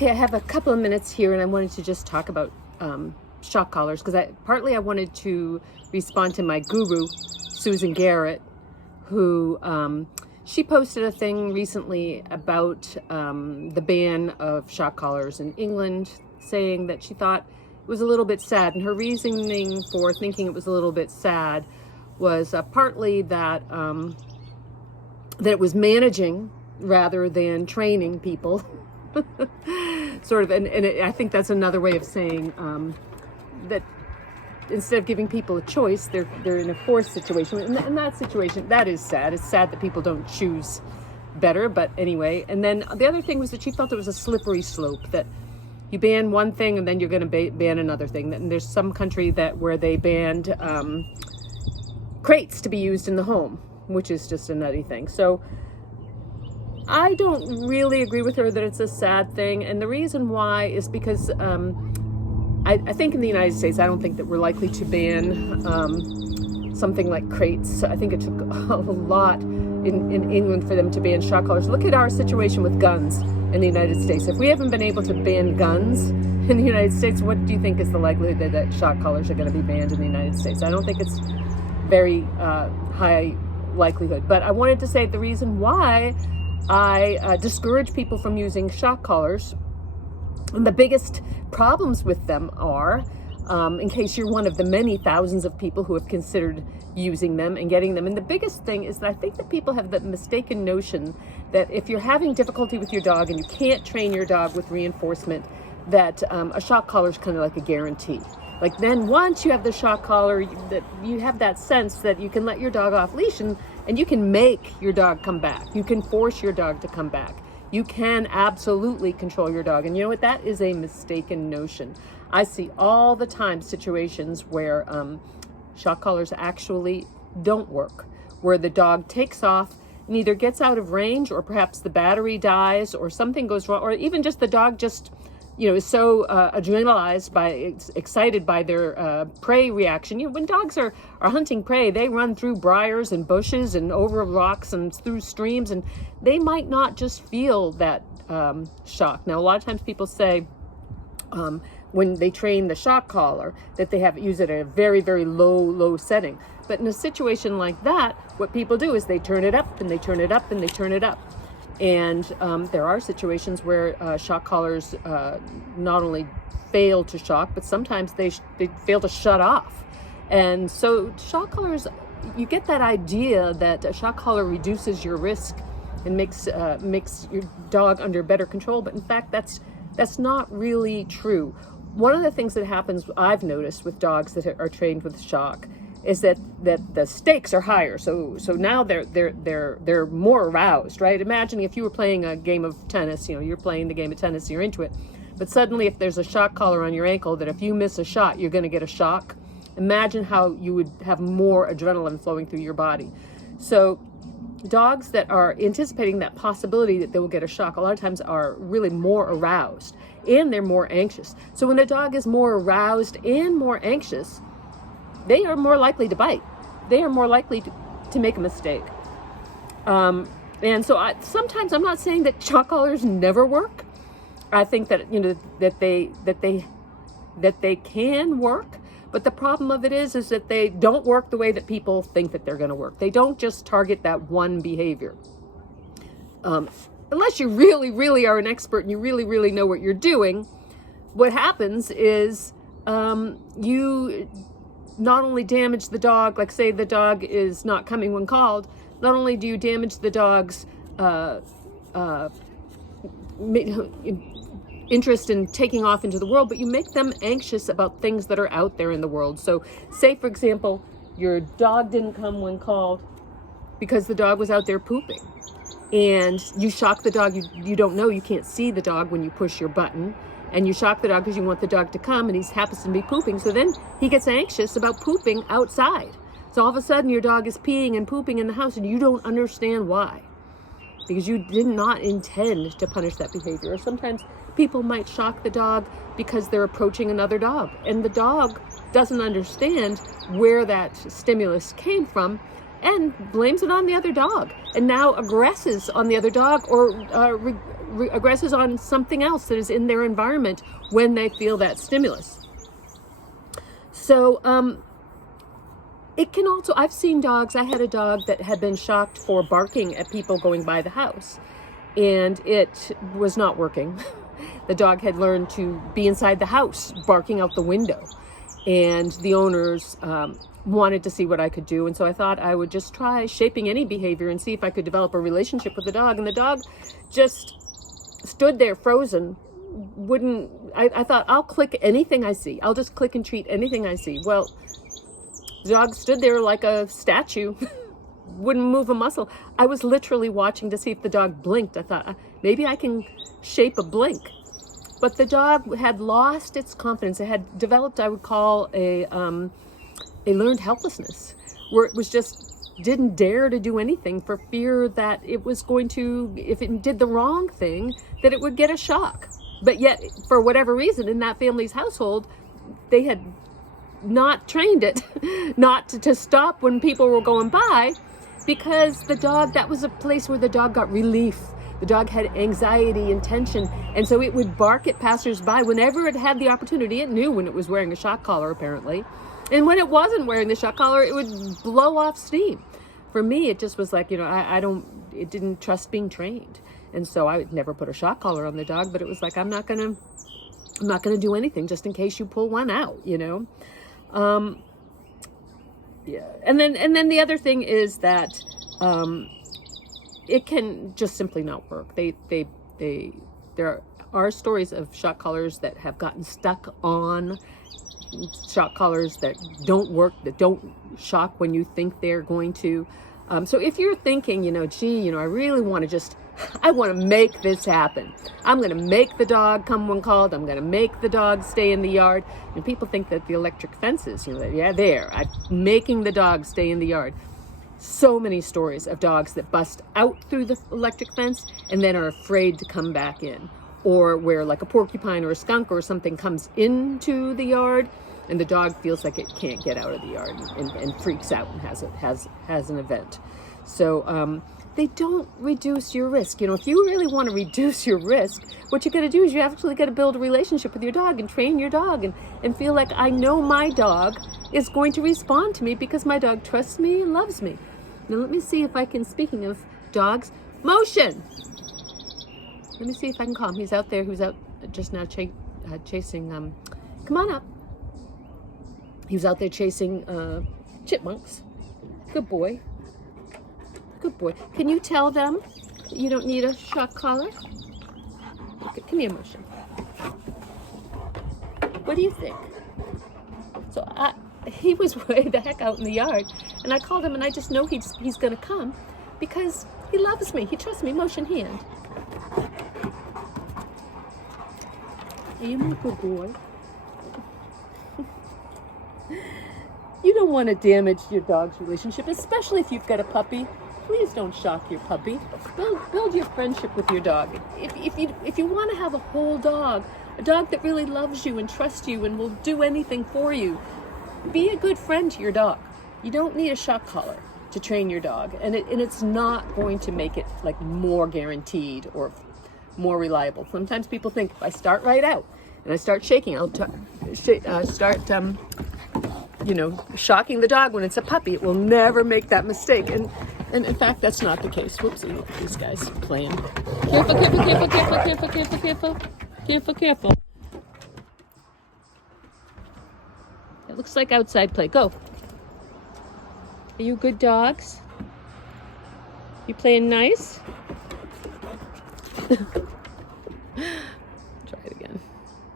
Okay, I have a couple of minutes here, and I wanted to just talk about shock collars because I wanted to respond to my guru, Susan Garrett, who she posted a thing recently about the ban of shock collars in England, saying that she thought it was a little bit sad, and her reasoning for thinking it was a little bit sad was partly that that it was managing rather than training people. Sort of, and I think that's another way of saying that instead of giving people a choice, they're in a forced situation. And that situation, that is sad. It's sad that people don't choose better, but anyway. And then the other thing was that she felt it was a slippery slope, that you ban one thing and then you're going to ban another thing. And there's some country where they banned crates to be used in the home, which is just a nutty thing. So I don't really agree with her that it's a sad thing, and the reason why is because I think in the United States, I don't think that we're likely to ban something like crates. I think it took a lot in England for them to ban shock collars. Look at our situation with guns in the United States. If we haven't been able to ban guns in the United States, what do you think is the likelihood that shock collars are going to be banned in the United States? I don't think it's very high likelihood. But I wanted to say the reason why I discourage people from using shock collars, and the biggest problems with them are, in case you're one of the many thousands of people who have considered using them and getting them, and the biggest thing is that I think that people have the mistaken notion that if you're having difficulty with your dog and you can't train your dog with reinforcement, that a shock collar is kind of like a guarantee. Like then once you have the shock collar, that you have that sense that you can let your dog off leash and you can make your dog come back. You can force your dog to come back. You can absolutely control your dog. And you know what? That is a mistaken notion. I see all the time situations where shock collars actually don't work, where the dog takes off and either gets out of range, or perhaps the battery dies, or something goes wrong, or even just the dog just is so excited by their prey reaction. When dogs are hunting prey, they run through briars and bushes and over rocks and through streams, and they might not just feel that shock. Now, a lot of times people say when they train the shock collar that they use it at a very, very low setting. But in a situation like that, what people do is they turn it up and they turn it up and they turn it up. And there are situations where shock collars not only fail to shock, but sometimes they fail to shut off. And so shock collars, you get that idea that a shock collar reduces your risk and makes your dog under better control. But in fact, that's not really true. One of the things that happens, I've noticed with dogs that are trained with shock, is that the stakes are higher. So now they're more aroused, right? Imagine if you were playing a game of tennis, you're playing the game of tennis, you're into it. But suddenly if there's a shock collar on your ankle, that if you miss a shot, you're going to get a shock. Imagine how you would have more adrenaline flowing through your body. So dogs that are anticipating that possibility that they will get a shock, a lot of times are really more aroused and they're more anxious. So when a dog is more aroused and more anxious, they are more likely to bite. They are more likely to make a mistake. And so sometimes I'm not saying that shock collars never work. I think that that they can work, but the problem of it is that they don't work the way that people think that they're going to work. They don't just target that one behavior. Unless you really, really are an expert and you really, really know what you're doing, what happens is you not only damage the dog, like say the dog is not coming when called, not only do you damage the dog's interest in taking off into the world, but you make them anxious about things that are out there in the world. So say, for example, your dog didn't come when called because the dog was out there pooping, and you shock the dog. You don't know, you can't see the dog when you push your button, and you shock the dog because you want the dog to come, and he happens to be pooping. So then he gets anxious about pooping outside. So all of a sudden your dog is peeing and pooping in the house, and you don't understand why, because you did not intend to punish that behavior. Or sometimes people might shock the dog because they're approaching another dog, and the dog doesn't understand where that stimulus came from. and blames it on the other dog, and now aggresses on the other dog, or aggresses on something else that is in their environment when they feel that stimulus. So it can also, I've seen dogs, I had a dog that had been shocked for barking at people going by the house, and it was not working. The dog had learned to be inside the house, barking out the window, and the owners wanted to see what I could do. And so I thought I would just try shaping any behavior and see if I could develop a relationship with the dog. And the dog just stood there frozen, wouldn't, I thought, I'll click anything I see. I'll just click and treat anything I see. Well, the dog stood there like a statue, wouldn't move a muscle. I was literally watching to see if the dog blinked. I thought, maybe I can shape a blink. But the dog had lost its confidence. It had developed, I would call, a learned helplessness, where it was just didn't dare to do anything for fear that it was going to, if it did the wrong thing, that it would get a shock. But yet, for whatever reason, in that family's household, they had not trained it not to stop when people were going by, because the dog, that was a place where the dog got relief. The dog had anxiety and tension, and so it would bark at passersby whenever it had the opportunity. It knew when it was wearing a shock collar, apparently. And when it wasn't wearing the shock collar, it would blow off steam. For me, it just was like, it didn't trust being trained. And so I would never put a shock collar on the dog, but it was like, I'm not gonna do anything just in case you pull one out, Yeah. And then the other thing is that, it can just simply not work. There are stories of shock collars that have gotten stuck on, shock collars that don't work, that don't shock when you think they're going to. So if you're thinking, I really want to make this happen. I'm going to make the dog come when called. I'm going to make the dog stay in the yard. And people think that the electric fences, I'm making the dog stay in the yard. So many stories of dogs that bust out through the electric fence and then are afraid to come back in, or where like a porcupine or a skunk or something comes into the yard and the dog feels like it can't get out of the yard and freaks out and has an event. So they don't reduce your risk. If you really want to reduce your risk, what you got to do is you actually got to build a relationship with your dog and train your dog and feel like, I know my dog is going to respond to me because my dog trusts me and loves me. Now let me see if I can, speaking of dogs, motion. Let me see if I can call him. He's out there. Who's out just now chasing, come on up. He was out there chasing chipmunks. Good boy. Good boy. Can you tell them that you don't need a shock collar? Okay, come here, Motion. What do you think? So he was way the heck out in the yard, and I called him, and I just know he's going to come because he loves me. He trusts me. Motion hand. Are you my good boy? You don't want to damage your dog's relationship, especially if you've got a puppy. Please don't shock your puppy. Build your friendship with your dog. If you want to have a whole dog, a dog that really loves you and trusts you and will do anything for you, be a good friend to your dog. You don't need a shock collar to train your dog, and it's not going to make it like more guaranteed or more reliable. Sometimes people think if I start right out and I start shaking, I'll start shocking the dog when it's a puppy. It will never make that mistake. And in fact, that's not the case. Whoopsie, look at these guys playing. Careful, careful, careful, careful, careful, careful, careful. Careful, careful. It looks like outside play. Go. Are you good dogs? You playing nice?